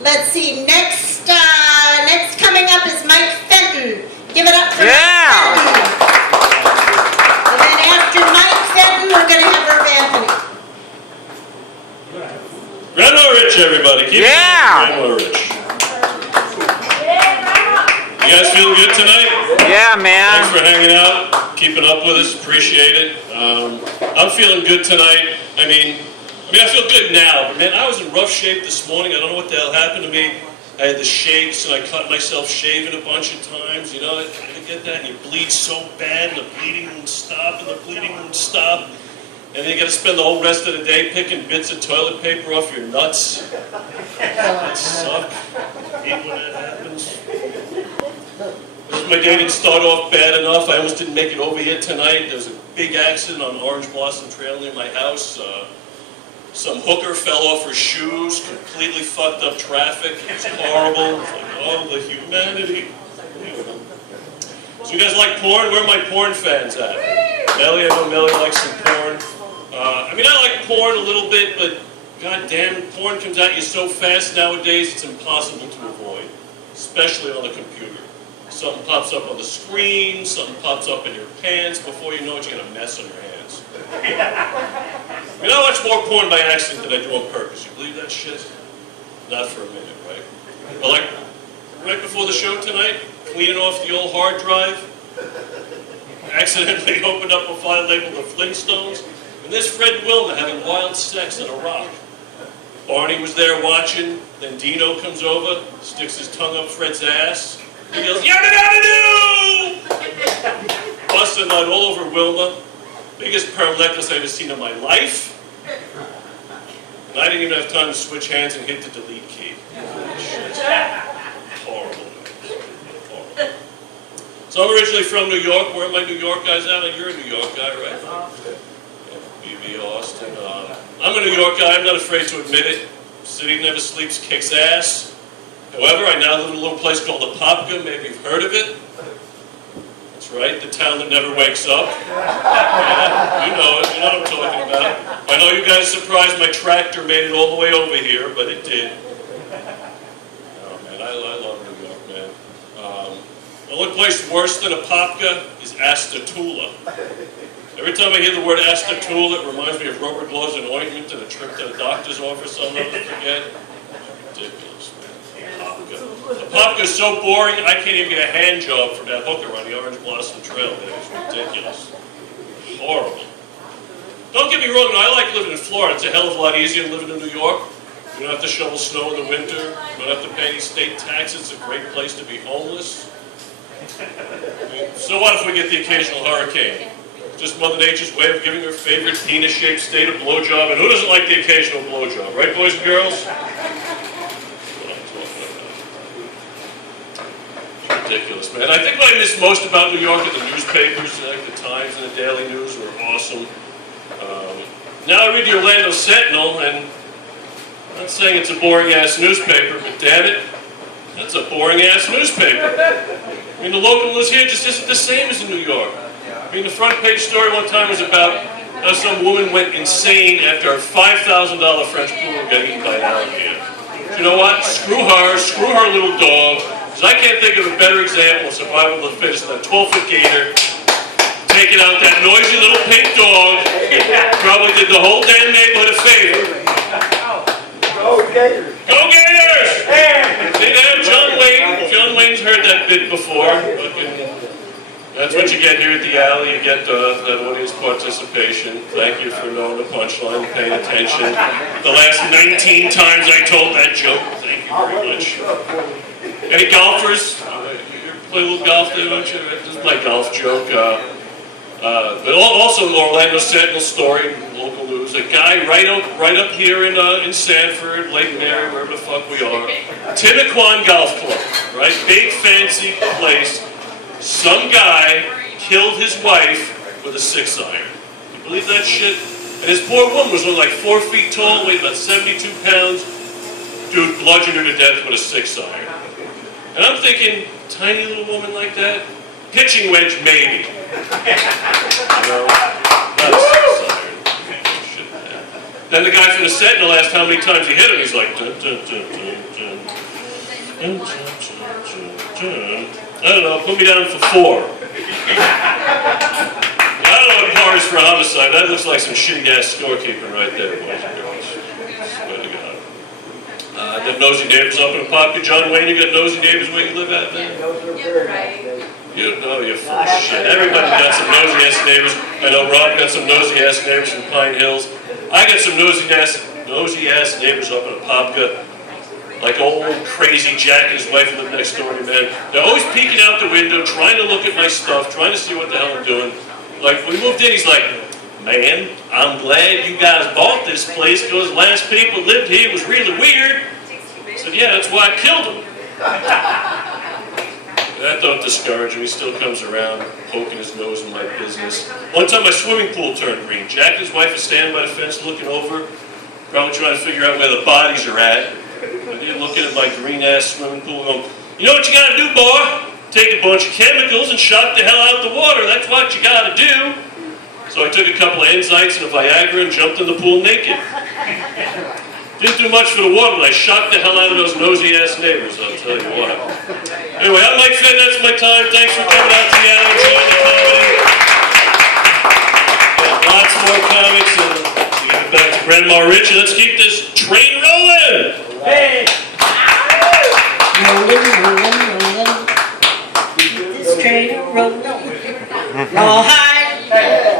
Let's see, next coming up is Mike Fenton. Give it up for Mike Fenton. And then after Mike Fenton, we're going to have Herb Anthony. Grandma Rich, everybody. Keep it up, Grandma Rich. You guys feeling good tonight? Yeah, man. Thanks for hanging out, keeping up with us. Appreciate it. I'm feeling good tonight. I mean, I feel good now, but man, I was in rough shape this morning. I don't know what the hell happened to me. I had the shakes, and I cut myself shaving a bunch of times. You know, I get that, and you bleed so bad, and the bleeding won't stop, and the bleeding won't stop. And then you got to spend the whole rest of the day picking bits of toilet paper off your nuts. That sucks. I hate when that happens. My day didn't start off bad enough. I almost didn't make it over here tonight. There was a big accident on Orange Blossom Trail near my house. Some hooker fell off her shoes, completely fucked up traffic. It's horrible. It's like, oh, the humanity. So you guys like porn? Where are my porn fans at? Melly, I know Melly likes some porn. I mean, I like porn a little bit, but goddamn, porn comes at you so fast nowadays, it's impossible to avoid, especially on the computer. Something pops up on the screen, something pops up in your pants. Before you know it, you got a mess on your hands. I mean, I watch more porn by accident than I do on purpose. You believe that shit? Not for a minute, right? But like, right before the show tonight, cleaning off the old hard drive, accidentally opened up a file labeled The Flintstones, and there's Fred Wilma having wild sex on a rock. Barney was there watching, then Dino comes over, sticks his tongue up Fred's ass. He goes, yada-da-da-doo! Busting nut all over Wilma. Biggest pearl necklace I've ever seen in my life. And I didn't even have time to switch hands and hit the delete key. Horrible. Horrible. So I'm originally from New York. Where are my New York guys at? You're a New York guy, right? B.B. Austin. I'm a New York guy. I'm not afraid to admit it. City never sleeps, kicks ass. However, I now live in a little place called Apopka. Maybe you've heard of it. That's right, the town that never wakes up. Yeah, you know it. You know what I'm talking about. I know you guys are surprised my tractor made it all the way over here, but it did. Oh, man, I love New York, man. The only place worse than Apopka is Astatoula. Every time I hear the word Astatoula, it reminds me of rubber gloves and ointment and a trip to the doctor's office I'll never forget. Ridiculous, man. Apopka is so boring, I can't even get a hand job from that hooker on the Orange Blossom Trail. It's ridiculous. Horrible. Don't get me wrong, I like living in Florida. It's a hell of a lot easier than living in New York. You don't have to shovel snow in the winter. You don't have to pay any state taxes. It's a great place to be homeless. I mean, so what if we get the occasional hurricane? Just Mother Nature's way of giving her favorite penis-shaped state a blowjob. And who doesn't like the occasional blowjob, right, boys and girls? Ridiculous, man. I think what I miss most about New York are the newspapers, like the Times and the Daily News were awesome. Now I read the Orlando Sentinel, and I'm not saying it's a boring-ass newspaper, but damn it, that's a boring-ass newspaper. I mean, the local news here just isn't the same as in New York. I mean, the front page story one time was about how some woman went insane after her $5,000 French poodle got eaten by an alligator. You know what? Screw her little dog. I can't think of a better example of survival of the fittest than a 12-foot gator taking out that noisy little pink dog. Probably did the whole damn neighborhood a favor. Go Gators! Go Gators! See that? John Wayne's heard that bit before. That's what you get here at the alley. You get that audience participation. Thank you for knowing the punchline, paying attention. The last 19 times I told that joke. Thank you very much. Any golfers? You play a little golf there, don't you? This is my golf joke. But also an Orlando Sentinel story, local news. A guy right up here in Sanford, Lake Mary, wherever the fuck we are. Timaquan Golf Club, right? Big fancy place. Some guy killed his wife with a 6-iron. You believe that shit? And his poor woman was only like 4 feet tall, weighed about 72 pounds. Dude bludgeoned her to death with a 6-iron. And I'm thinking, tiny little woman like that? Pitching wedge, maybe. You know? Not a 6-iron. Shouldn't have. Then the guy from the Sentinel asked how many times he hit him. He's like, dun, dun, dun, dun, dun, dun, dun, dun, dun. I don't know, put me down for 4. I don't know what par is for a homicide. That looks like some shitty-ass scorekeeping right there, boys and girls. Swear to God. I got nosy neighbors up in a pocket. John Wayne, you got nosy neighbors where you live at, man? You know, you're full of shit. Everybody got some nosy-ass neighbors. I know Rob got some nosy-ass neighbors from Pine Hills. I got some nosy-ass neighbors up in Apopka. Like old crazy Jack and his wife live next door to me, man. They're always peeking out the window, trying to look at my stuff, trying to see what the hell I'm doing. Like, when we moved in, he's like, man, I'm glad you guys bought this place because last people lived here. It was really weird. I said, yeah, that's why I killed him. That don't discourage him. He still comes around, poking his nose in my business. One time my swimming pool turned green. Jack and his wife are standing by the fence looking over, probably trying to figure out where the bodies are at. And they're looking at my green-ass swimming pool going, you know what you gotta do, boy? Take a bunch of chemicals and shock the hell out the water. That's what you gotta do. So I took a couple of Enzytes and a Viagra and jumped in the pool naked. Didn't do much for the water, but I shocked the hell out of those nosy-ass neighbors, I'll tell you what. Anyway, I'm Mike Fenton, that's my time. Thanks for coming out to Seattle and enjoying the comedy. Got lots more comics, and we give it back to Grandma Richie. Let's keep this